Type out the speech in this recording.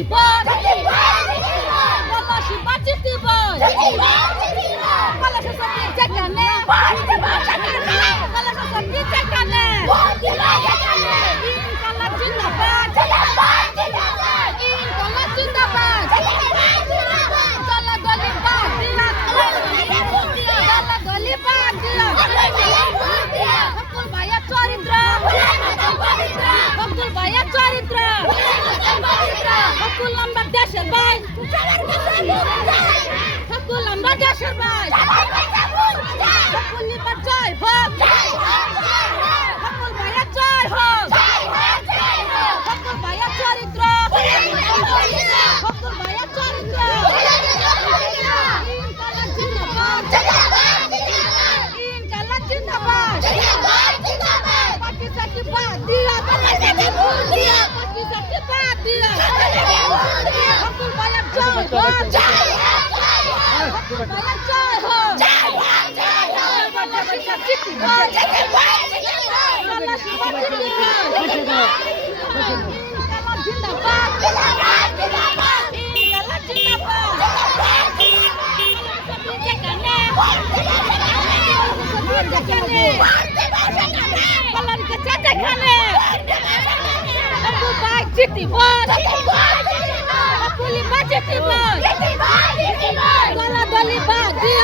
জিতিব পলাশিবা জিতিব পলাশি সত্যি যেখানে পলাশি সত্যি যেখানে ইনকালাব জিন্দাবাদ ইনকালাব জিন্দাবাদ দলা দলি বাদ দিয়া দলা দলি বাদ দিয়া বকুল ভাইয়ের চরিত্র বকুল ভাইয়ের চরিত্র বকুল আমরা দেশের ভাই বকুল আমরা দেশের ভাই বকুল এবার জয় হোক বকুল ভাইয়ের জয় হোক বকুল ভাইয়ের চরিত্র বকুল ভাইয়ের চরিত্র ইনকালাব জিন্দাবাদ ইনকালাব জিন্দাবাদ পার্টি সাথে বাদ দিয়া পার্টি সাথে বাদ দিয়া বকুল ভাইয়ের জয় হোক বকুল ভাইয়ের জয় হোক পলাশিবা জিতিব পলাশিবা জিতিব ইনকালাব জিন্দাবাদ ইনকালাব জিন্দাবাদ যেখানে পলার কাছে যেখানে বকুল ভাই জিতিব বকুল এবার জিতিব দলা দলি বাদ দিয়া